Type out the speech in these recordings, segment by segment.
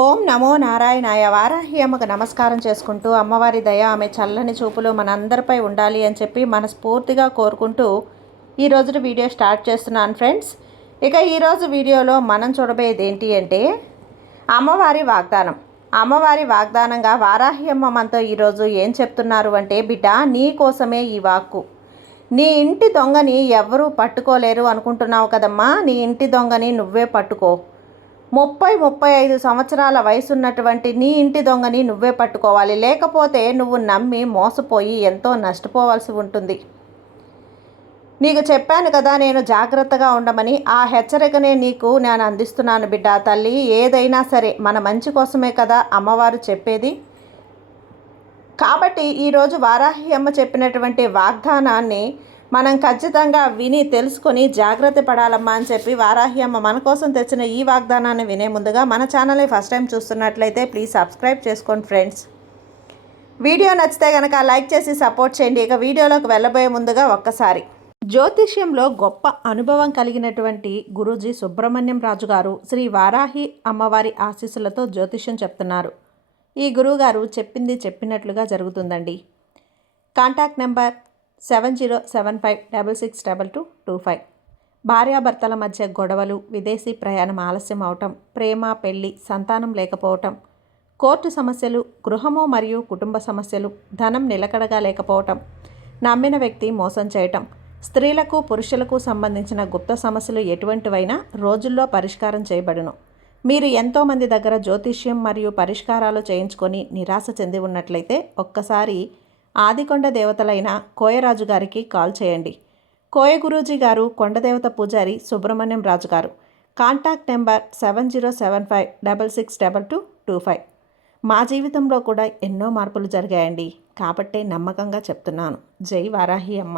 ఓం నమో నారాయణాయ. వారాహి అమ్మకు నమస్కారం చేసుకుంటూ అమ్మవారి దయ ఆమె చల్లని చూపులు మనందరిపై ఉండాలి అని చెప్పి మనస్ఫూర్తిగా కోరుకుంటూ ఈరోజు వీడియో స్టార్ట్ చేస్తున్నాను ఫ్రెండ్స్. ఇక ఈరోజు వీడియోలో మనం చూడబోయేది ఏంటి అంటే అమ్మవారి వాగ్దానం. అమ్మవారి వాగ్దానంగా వారాహి అమ్మ మనతో ఈరోజు ఏం చెప్తున్నారు అంటే, బిడ్డ నీ కోసమే ఈ వాక్కు. నీ ఇంటి దొంగని ఎవరూ పట్టుకోలేరు అనుకుంటున్నావు కదమ్మా, నీ ఇంటి దొంగని నువ్వే పట్టుకో. 35 సంవత్సరాల వయసున్నటువంటి నీ ఇంటి దొంగని నువ్వే పట్టుకోవాలి. లేకపోతే నువ్వు నమ్మి మోసపోయి ఎంతో నష్టపోవాల్సి ఉంటుంది. నీకు చెప్పాను కదా నేను జాగ్రత్తగా ఉండమని. ఆ హెచ్చరికనే నీకు నేను అందిస్తున్నాను బిడ్డ. తల్లి, ఏదైనా సరే మన మంచి కోసమే కదా అమ్మవారు చెప్పేది. కాబట్టి ఈరోజు వారాహి అమ్మ చెప్పినటువంటి వాగ్దానాన్ని మనం ఖచ్చితంగా విని తెలుసుకొని జాగ్రత్త పడాలమ్మా అని చెప్పి వారాహి అమ్మ మన కోసం తెచ్చిన ఈ వాగ్దానాన్ని వినే ముందుగా మన ఛానల్ని ఫస్ట్ టైం చూస్తున్నట్లయితే ప్లీజ్ సబ్స్క్రైబ్ చేసుకోండి ఫ్రెండ్స్. వీడియో నచ్చితే కనుక లైక్ చేసి సపోర్ట్ చేయండి. ఇక వీడియోలోకి వెళ్ళబోయే ముందుగా ఒక్కసారి జ్యోతిష్యంలో గొప్ప అనుభవం కలిగినటువంటి గురూజీ సుబ్రహ్మణ్యం రాజు గారు శ్రీ వారాహి అమ్మవారి ఆశీస్సులతో జ్యోతిష్యం చెప్తున్నారు. ఈ గురువుగారు చెప్పింది చెప్పినట్లుగా జరుగుతుందండి. Contact number 7075662225. భార్యాభర్తల మధ్య గొడవలు, విదేశీ ప్రయాణం ఆలస్యం అవటం, ప్రేమ, పెళ్లి, సంతానం లేకపోవటం, కోర్టు సమస్యలు, గృహము మరియు కుటుంబ సమస్యలు, ధనం నిలకడగా లేకపోవటం, నమ్మిన వ్యక్తి మోసం చేయటం, స్త్రీలకు పురుషులకు సంబంధించిన గుప్త సమస్యలు ఎటువంటివైనా రోజుల్లో పరిష్కారం చేయబడును. మీరు ఎంతోమంది దగ్గర జ్యోతిష్యం మరియు పరిష్కారాలు చేయించుకొని నిరాశ చెంది ఉన్నట్లయితే ఒక్కసారి ఆదికొండ దేవతలైన కోయరాజు గారికి కాల్ చేయండి. కోయ గురూజీ గారు కొండదేవత పూజారి సుబ్రహ్మణ్యం రాజు గారు. Contact number 7075662225. మా జీవితంలో కూడా ఎన్నో మార్పులు జరిగాయండి, కాబట్టే నమ్మకంగా చెప్తున్నాను. జై వారాహి అమ్మ.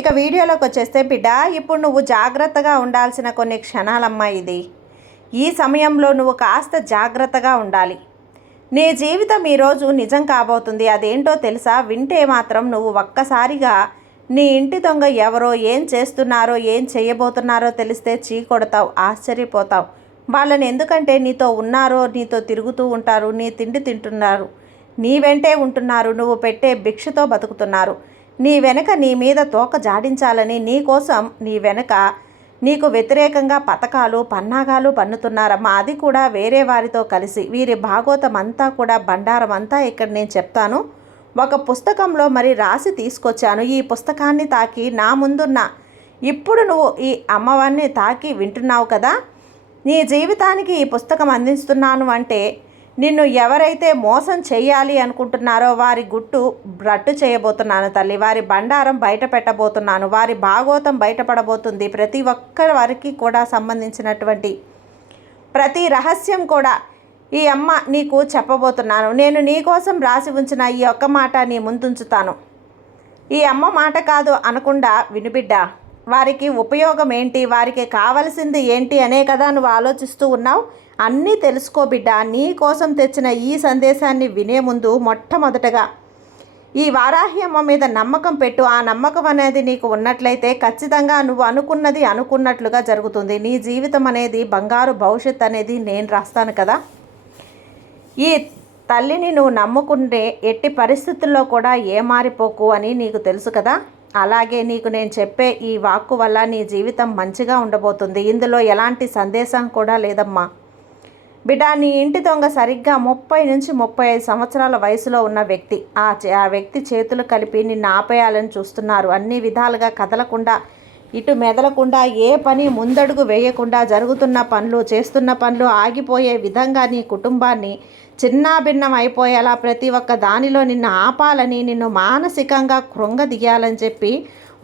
ఇక వీడియోలోకి వచ్చేస్తే బిడ్డ, ఇప్పుడు నువ్వు జాగ్రత్తగా ఉండాల్సిన కొన్ని క్షణాలమ్మా ఇది. ఈ సమయంలో నువ్వు కాస్త జాగ్రత్తగా ఉండాలి. నీ జీవితం ఈరోజు నిజం కాబోతుంది. అదేంటో తెలుసా? వింటే మాత్రం నువ్వు ఒక్కసారిగా నీ ఇంటి దొంగ ఎవరో, ఏం చేస్తున్నారో, ఏం చేయబోతున్నారో తెలిస్తే చీకొడతావు, ఆశ్చర్యపోతావు. వాళ్ళని ఎందుకంటే నీతో ఉన్నారో, నీతో తిరుగుతూ ఉంటారు, నీ తిండి తింటున్నారు, నీ వెంటే ఉంటున్నారు, నువ్వు పెట్టే భిక్షతో బతుకుతున్నారు. నీ వెనక నీ మీద తోక జాడించాలని నీ కోసం నీ వెనక నీకు వ్యతిరేకంగా పథకాలు పన్నాగాలు పన్నుతున్నారమ్మా. అది కూడా వేరే వారితో కలిసి. వీరి భాగోతం అంతా కూడా బండారం అంతా ఇక్కడ నేను చెప్తాను. ఒక పుస్తకంలో మరి రాసి తీసుకొచ్చాను. ఈ పుస్తకాన్ని తాకి నా ముందున్న ఇప్పుడు నువ్వు ఈ అమ్మవారిని తాకి వింటున్నావు కదా. నీ జీవితానికి ఈ పుస్తకం అందిస్తున్నాను అంటే నిన్ను ఎవరైతే మోసం చేయాలి అనుకుంటున్నారో వారి గుట్టు రట్టు చేయబోతున్నాను తల్లి. వారి బండారం బయట పెట్టబోతున్నాను. వారి భాగోతం బయటపడబోతుంది. ప్రతి ఒక్కరి వారికి కూడా సంబంధించినటువంటి ప్రతి రహస్యం కూడా ఈ అమ్మ నీకు చెప్పబోతున్నాను. నేను నీ కోసం రాసి ఉంచిన ఈ ఒక్క మాట నీ ముందుంచుతాను. ఈ అమ్మ మాట కాదు అనకుండా వినుబిడ్డ. వారికి ఉపయోగం ఏంటి, వారికి కావలసింది ఏంటి అనే కదా నువ్వు ఆలోచిస్తూ ఉన్నావు. అన్నీ తెలుసుకో బిడ్డ. నీ కోసం తెచ్చిన ఈ సందేశాన్ని వినే ముందు మొట్టమొదటగా ఈ వారాహి అమ్మ మీద నమ్మకం పెట్టు. ఆ నమ్మకం అనేది నీకు ఉన్నట్లయితే ఖచ్చితంగా నువ్వు అనుకున్నది అనుకున్నట్లుగా జరుగుతుంది. నీ జీవితం అనేది బంగారు భవిష్యత్ అనేది నేను రాస్తాను కదా. ఈ తల్లిని నువ్వు నమ్ముకుంటే ఎట్టి పరిస్థితుల్లో కూడా ఏమారిపోకు అని నీకు తెలుసు కదా. అలాగే నీకు నేను చెప్పే ఈ వాక్కు వల్ల నీ జీవితం మంచిగా ఉండబోతుంది. ఇందులో ఎలాంటి సందేశం కూడా లేదమ్మా. బిడ్డ, నీ ఇంటి దొంగ సరిగ్గా 30 నుంచి 35 సంవత్సరాల వయసులో ఉన్న వ్యక్తి. ఆ వ్యక్తి చేతులు కలిపి నిన్ను ఆపేయాలని చూస్తున్నారు. అన్ని విధాలుగా కదలకుండా, ఇటు మెదలకుండా, ఏ పని ముందడుగు వేయకుండా, జరుగుతున్న పనులు చేస్తున్న పనులు ఆగిపోయే విధంగా నీ కుటుంబాన్ని చిన్నాభిన్నం అయిపోయేలా ప్రతి ఒక్క దానిలో నిన్ను ఆపాలని, నిన్ను మానసికంగా కృంగదీయాలని చెప్పి,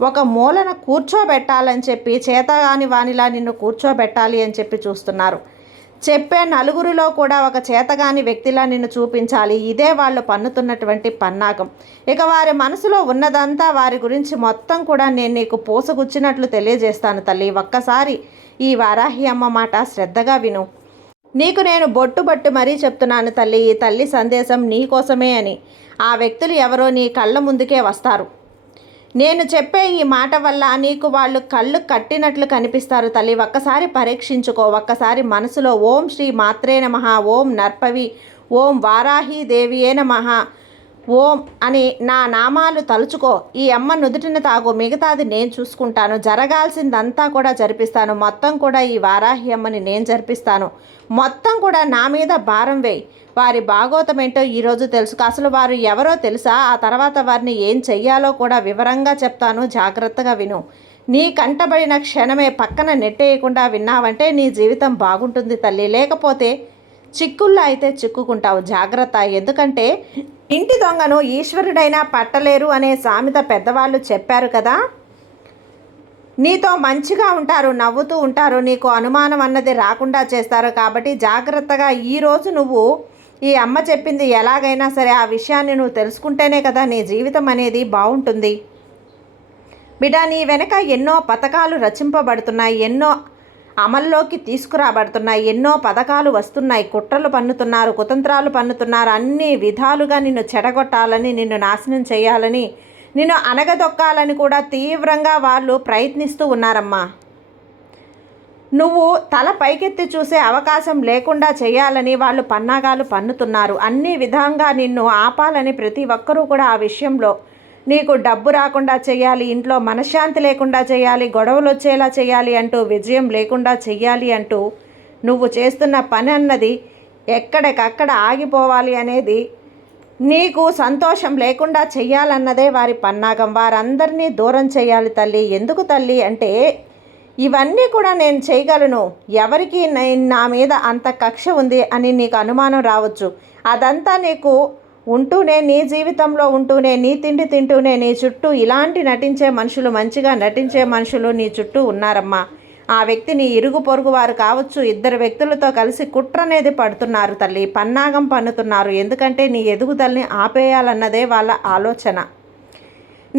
ఒక మూలన కూర్చోబెట్టాలని చెప్పి, చేతగాని వానిలా నిన్ను కూర్చోబెట్టాలి అని చెప్పి చూస్తున్నారు. చెప్పే నలుగురిలో కూడా ఒక చేతగాని వ్యక్తిలా నిన్ను చూపించాలి. ఇదే వాళ్ళు పన్నుతున్నటువంటి పన్నాగం. ఇక వారి మనసులో ఉన్నదంతా వారి గురించి మొత్తం కూడా నేను నీకు పోసగుచ్చినట్లు తెలియజేస్తాను తల్లి. ఒక్కసారి ఈ వారాహి అమ్మ మాట శ్రద్ధగా విను. నీకు నేను బొట్టు మరీ చెప్తున్నాను తల్లి. ఈ తల్లి సందేశం నీ కోసమే అని. ఆ వ్యక్తులు ఎవరో నీ కళ్ళ ముందుకే వస్తారు. నేను చెప్పే ఈ మాట వల్ల నీకు వాళ్ళు కళ్ళు కట్టినట్లు కనిపిస్తారు తల్లి. ఒక్కసారి పరీక్షించుకో. ఒక్కసారి మనసులో ఓం శ్రీ మాత్రే నమః, ఓం నర్పవి, ఓం వారాహి దేవియే నమః, ఓం అని నా నామాలు తలుచుకో. ఈ అమ్మ నుదుటిన తాగు, మిగతాది నేను చూసుకుంటాను. జరగాల్సిందంతా కూడా జరిపిస్తాను. మొత్తం కూడా ఈ వారాహి అమ్మని నేను జరిపిస్తాను. మొత్తం కూడా నా మీద భారం వేయి. వారి భాగోతం ఏంటో ఈరోజు తెలుసుకో. అసలు వారు ఎవరో తెలుసా? ఆ తర్వాత వారిని ఏం చెయ్యాలో కూడా వివరంగా చెప్తాను, జాగ్రత్తగా విను. నీ కంటబడిన క్షణమే పక్కన నెట్టేయకుండా విన్నావంటే నీ జీవితం బాగుంటుంది తల్లి. లేకపోతే చిక్కుల్లో అయితే చిక్కుకుంటావు. జాగ్రత్త. ఎందుకంటే ఇంటి దొంగను ఈశ్వరుడైనా పట్టలేరు అనే సామెత పెద్దవాళ్ళు చెప్పారు కదా. నీతో మంచిగా ఉంటారు, నవ్వుతూ ఉంటారు, నీకు అనుమానం అన్నది రాకుండా చేస్తారు. కాబట్టి జాగ్రత్తగా ఈరోజు నువ్వు ఈ అమ్మ చెప్పింది ఎలాగైనా సరే ఆ విషయాన్ని నువ్వు తెలుసుకుంటేనే కదా నీ జీవితం అనేది బాగుంటుంది. బిడ్డ, నీ వెనక ఎన్నో పథకాలు రచింపబడుతున్నాయి, ఎన్నో అమల్లోకి తీసుకురాబడుతున్నాయి, ఎన్నో పథకాలు వస్తున్నాయి. కుట్రలు పన్నుతున్నారు, కుతంత్రాలు పన్నుతున్నారు. అన్ని విధాలుగా నిన్ను చెడగొట్టాలని, నిన్ను నాశనం చేయాలని, నిన్ను అనగదొక్కాలని కూడా తీవ్రంగా వాళ్ళు ప్రయత్నిస్తూ ఉన్నారమ్మా. నువ్వు తల పైకెత్తి చూసే అవకాశం లేకుండా చేయాలని వాళ్ళు పన్నాగాలు పన్నుతున్నారు. అన్ని విధంగా నిన్ను ఆపాలని ప్రతి ఒక్కరూ కూడా ఆ విషయంలో నీకు డబ్బు రాకుండా చేయాలి, ఇంట్లో మనశ్శాంతి లేకుండా చేయాలి, గొడవలు వచ్చేలా చేయాలి అంటూ, విజయం లేకుండా చెయ్యాలి అంటూ నువ్వు చేస్తున్న పని అన్నది ఎక్కడికక్కడ ఆగిపోవాలి అనేది, నీకు సంతోషం లేకుండా చెయ్యాలన్నదే వారి పన్నాగం. వారందరినీ దూరం చేయాలి తల్లి. ఎందుకు తల్లి అంటే ఇవన్నీ కూడా నేను చేయగలను, ఎవరికి నా మీద అంత కక్ష ఉంది అని నీకు అనుమానం రావచ్చు. అదంతా నీకు ఉంటూనే, నీ జీవితంలో ఉంటూనే, నీ తిండి తింటూనే నీ చుట్టూ ఇలాంటి నటించే మనుషులు, మంచిగా నటించే మనుషులు నీ చుట్టూ ఉన్నారమ్మా. ఆ వ్యక్తి నీ ఇరుగు పొరుగు వారు కావచ్చు. ఇద్దరు వ్యక్తులతో కలిసి కుట్ర అనేది పడుతున్నారు తల్లి, పన్నాగం పన్నుతున్నారు. ఎందుకంటే నీ ఎదుగుదలని ఆపేయాలన్నదే వాళ్ళ ఆలోచన.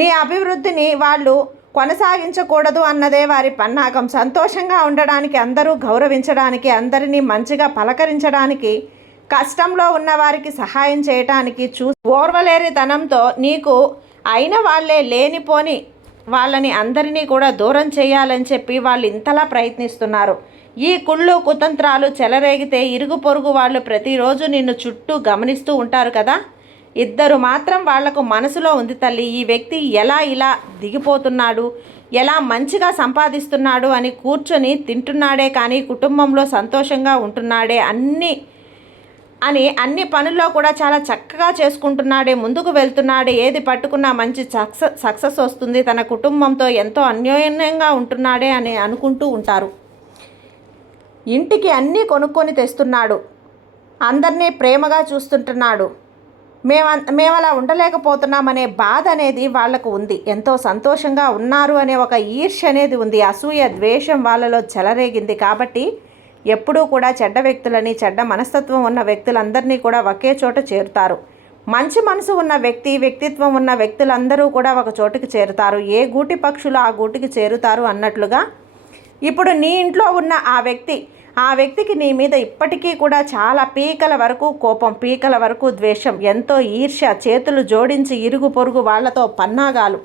నీ అభివృద్ధిని వాళ్ళు కొనసాగించకూడదు అన్నదే వారి పన్నాగం. సంతోషంగా ఉండడానికి, అందరూ గౌరవించడానికి, అందరినీ మంచిగా పలకరించడానికి, కష్టంలో ఉన్నవారికి సహాయం చేయటానికి ఓర్వలేనితనంతో నీకు అయిన వాళ్ళే లేనిపోని వాళ్ళని అందరినీ కూడా దూరం చేయాలని చెప్పి వాళ్ళు ఇంతలా ప్రయత్నిస్తున్నారు. ఈ కుళ్ళు కుతంత్రాలు చెలరేగితే ఇరుగు పొరుగు వాళ్ళు ప్రతిరోజు నిన్ను చుట్టూ గమనిస్తూ ఉంటారు కదా. ఇద్దరు మాత్రం వాళ్లకు మనసులో ఉంది తల్లి, ఈ వ్యక్తి ఎలా ఇలా దిగిపోతున్నాడు, ఎలా మంచిగా సంపాదిస్తున్నాడు అని కూర్చొని తింటున్నాడే కానీ కుటుంబంలో సంతోషంగా ఉంటున్నాడే, అన్ని పనుల్లో కూడా చాలా చక్కగా చేసుకుంటున్నాడే, ముందుకు వెళ్తున్నాడే, ఏది పట్టుకున్నా మంచి సక్సెస్ వస్తుంది, తన కుటుంబంతో ఎంతో అన్యోన్యంగా ఉంటున్నాడే అని అనుకుంటూ ఉంటారు. ఇంటికి అన్నీ కొనుక్కొని తెస్తున్నాడు, అందరినీ ప్రేమగా చూస్తుంటున్నాడు, మేము అలా ఉండలేకపోతున్నామనే బాధ అనేది వాళ్లకు ఉంది. ఎంతో సంతోషంగా ఉన్నారు అనే ఒక ఈర్ష్య అనేది ఉంది, అసూయ ద్వేషం వాళ్ళలో చెలరేగింది. కాబట్టి ఎప్పుడూ కూడా చెడ్డ వ్యక్తులని, చెడ్డ మనస్తత్వం ఉన్న వ్యక్తులందరినీ కూడా ఒకే చోట చేరుతారు. మంచి మనసు ఉన్న వ్యక్తిత్వం ఉన్న వ్యక్తులందరూ కూడా ఒక చోటుకి చేరుతారు. ఏ గూటి పక్షులు ఆ గూటికి చేరుతారు అన్నట్లుగా ఇప్పుడు నీ ఇంట్లో ఉన్న ఆ వ్యక్తికి నీ మీద ఇప్పటికీ కూడా చాలా పీకల వరకు కోపం, పీకల వరకు ద్వేషం, ఎంతో ఈర్ష్య, చేతులు జోడించి ఇరుగు పొరుగు వాళ్లతో పన్నాగాలు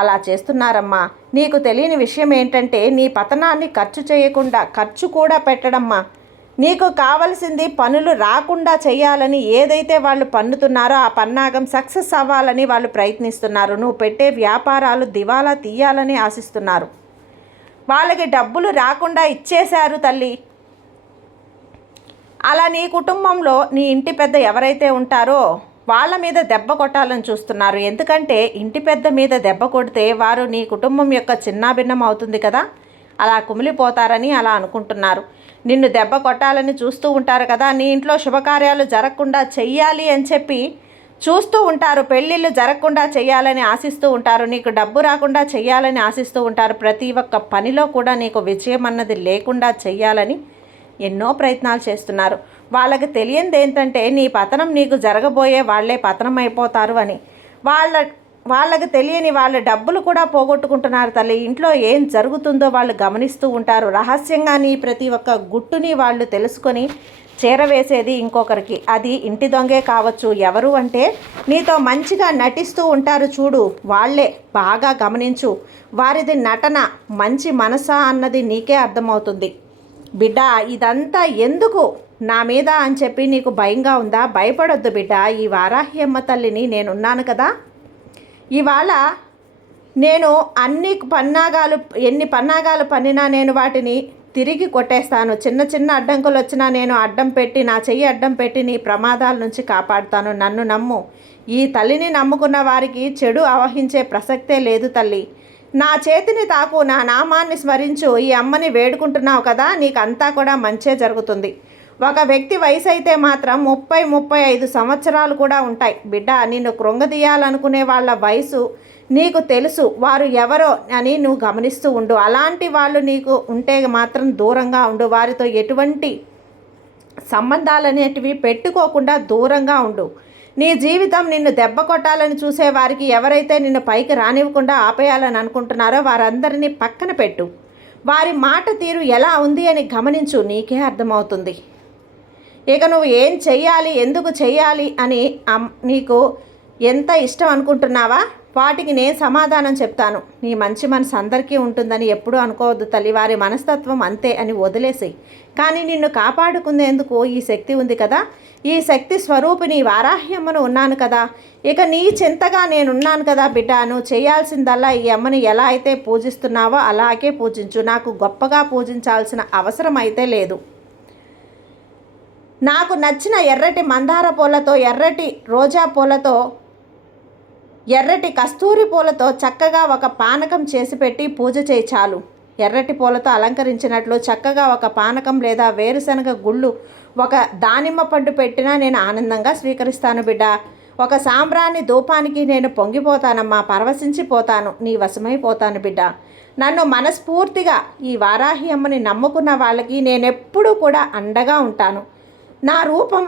అలా చేస్తున్నారమ్మా. నీకు తెలియని విషయం ఏంటంటే నీ పతనాన్ని ఖర్చు కూడా పెట్టడమ్మా. నీకు కావలసింది పనులు రాకుండా చేయాలని ఏదైతే వాళ్ళు పన్నుతున్నారో ఆ పన్నాగం సక్సెస్ అవ్వాలని వాళ్ళు ప్రయత్నిస్తున్నారు. నువ్వు పెట్టే వ్యాపారాలు దివాలా తీయాలని ఆశిస్తున్నారు. వాళ్ళకి డబ్బులు రాకుండా ఇచ్చేశారు తల్లి. అలా నీ కుటుంబంలో నీ ఇంటి పెద్ద ఎవరైతే ఉంటారో వాళ్ళ మీద దెబ్బ కొట్టాలని చూస్తున్నారు. ఎందుకంటే ఇంటి పెద్ద మీద దెబ్బ కొడితే వారు నీ కుటుంబం యొక్క చిన్నాభిన్నం అవుతుంది కదా, అలా కుమిలిపోతారని అలా అనుకుంటున్నారు. నిన్ను దెబ్బ కొట్టాలని చూస్తూ ఉంటారు కదా. నీ ఇంట్లో శుభకార్యాలు జరగకుండా చెయ్యాలి అని చెప్పి చూస్తూ ఉంటారు, పెళ్ళిళ్ళు జరగకుండా చేయాలని ఆశిస్తూ ఉంటారు, నీకు డబ్బు రాకుండా చేయాలని ఆశిస్తూ ఉంటారు. ప్రతి ఒక్క పనిలో కూడా నీకు విజయం అన్నది లేకుండా చెయ్యాలని ఎన్నో ప్రయత్నాలు చేస్తున్నారు. వాళ్ళకి తెలియంది ఏంటంటే నీ పతనం నీకు జరగబోయే వాళ్ళే పతనం అయిపోతారు అని. వాళ్ళకి తెలియని వాళ్ళ డబ్బులు కూడా పోగొట్టుకుంటున్నారు తల్లి. ఇంట్లో ఏం జరుగుతుందో వాళ్ళు గమనిస్తూ ఉంటారు. రహస్యంగా నీ ప్రతి ఒక్క గుట్టుని వాళ్ళు తెలుసుకొని చేరవేసేది ఇంకొకరికి. అది ఇంటి దొంగే కావచ్చు. ఎవరు అంటే నీతో మంచిగా నటిస్తూ ఉంటారు చూడు, వాళ్ళే. బాగా గమనించు. వారిది నటన, మంచి మనసా అన్నది నీకే అర్థమవుతుంది. బిడ్డ, ఇదంతా ఎందుకు నా మీద అని చెప్పి నీకు భయంగా ఉందా? భయపడొద్దు బిడ్డ. ఈ వారాహి అమ్మ తల్లిని నేనున్నాను కదా. ఇవాళ నేను ఎన్ని పన్నాగాలు పన్నినా నేను వాటిని తిరిగి కొట్టేస్తాను. చిన్న చిన్న అడ్డంకులు వచ్చినా నేను అడ్డం పెట్టి, నా చెయ్యి అడ్డం పెట్టి నీ ప్రమాదాల నుంచి కాపాడుతాను. నన్ను నమ్ము. ఈ తల్లిని నమ్ముకున్న వారికి చెడు ఆవహించే ప్రసక్తే లేదు తల్లి. నా చేతిని తాకు, నా నామాన్ని స్మరించు. ఈ అమ్మని వేడుకుంటున్నావు కదా, నీకు అంతా కూడా మంచే జరుగుతుంది. ఒక వ్యక్తి వయసు అయితే మాత్రం 30-35 సంవత్సరాలు కూడా ఉంటాయి బిడ్డ. నిన్ను కృంగదీయాలనుకునే వాళ్ళ వయసు నీకు తెలుసు. వారు ఎవరో అని నువ్వు గమనిస్తూ ఉండు. అలాంటి వాళ్ళు నీకు ఉంటే మాత్రం దూరంగా ఉండు. వారితో ఎటువంటి సంబంధాలు అనేటివి పెట్టుకోకుండా దూరంగా ఉండు. నీ జీవితం నిన్ను దెబ్బ కొట్టాలని చూసే వారికి, ఎవరైతే నిన్ను పైకి రానివ్వకుండా ఆపేయాలని అనుకుంటున్నారో వారందరినీ పక్కన పెట్టు. వారి మాట తీరు ఎలా ఉంది అని గమనించు, నీకే అర్థమవుతుంది. ఇక నువ్వు ఏం చెయ్యాలి, ఎందుకు చెయ్యాలి అని నీకు ఎంత ఇష్టం అనుకుంటున్నావా, వాటికి నేను సమాధానం చెప్తాను. నీ మంచి మనసు అందరికీ ఉంటుందని ఎప్పుడూ అనుకోవద్దు తల్లి. వారి మనస్తత్వం అంతే అని వదిలేసి, కానీ నిన్ను కాపాడుకునేందుకు ఈ శక్తి ఉంది కదా. ఈ శక్తి స్వరూపిణి వారాహి అమ్మను ఉన్నాను కదా. ఇక నీ చింతగా నేనున్నాను కదా బిడ్డ. నువ్వు చేయాల్సిందల్లా ఈ అమ్మని ఎలా అయితే పూజిస్తున్నావో అలాగే పూజించు. నాకు గొప్పగా పూజించాల్సిన అవసరం అయితే లేదు. నాకు నచ్చిన ఎర్రటి మందార పూలతో, ఎర్రటి రోజా పూలతో, ఎర్రటి కస్తూరి పూలతో చక్కగా ఒక పానకం చేసి పెట్టి పూజ చేయి చాలు. ఎర్రటి పూలతో అలంకరించినట్లు చక్కగా ఒక పానకం లేదా వేరుశనగ గుళ్ళు, ఒక దానిమ్మ పండు పెట్టినా నేను ఆనందంగా స్వీకరిస్తాను బిడ్డ. ఒక సాంబ్రాణి ధూపానికి నేను పొంగిపోతానమ్మా, పరవశించిపోతాను, నీ వశమైపోతాను బిడ్డ. నన్ను మనస్ఫూర్తిగా ఈ వారాహి అమ్మని నమ్ముకున్న వాళ్ళకి నేనెప్పుడూ కూడా అండగా ఉంటాను. నా రూపం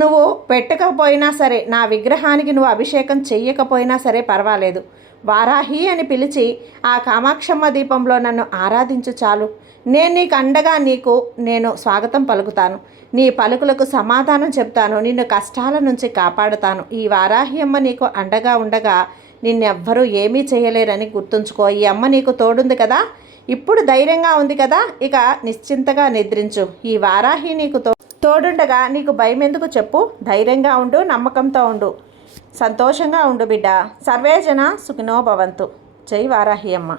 నువ్వు పెట్టకపోయినా సరే, నా విగ్రహానికి నువ్వు అభిషేకం చెయ్యకపోయినా సరే పర్వాలేదు. వారాహి అని పిలిచి ఆ కామాక్షమ్మ దీపంలో నన్ను ఆరాధించు చాలు. నేను నీకు అండగా నేను స్వాగతం పలుకుతాను. నీ పలుకులకు సమాధానం చెప్తాను. నిన్ను కష్టాల నుంచి కాపాడుతాను. ఈ వారాహి అమ్మ నీకు అండగా ఉండగా నిన్నెవ్వరూ ఏమీ చేయలేరని గుర్తుంచుకో. ఈ అమ్మ నీకు తోడుంది కదా. ఇప్పుడు ధైర్యంగా ఉంది కదా. ఇక నిశ్చింతగా నిద్రించు. ఈ వారాహి నీకు తోడుండగా నీకు భయం ఎందుకు చెప్పు. ధైర్యంగా ఉండు, నమ్మకంతో ఉండు, సంతోషంగా ఉండు బిడ్డ. సర్వేజన సుఖినో భవంతు. జై వారాహి అమ్మ.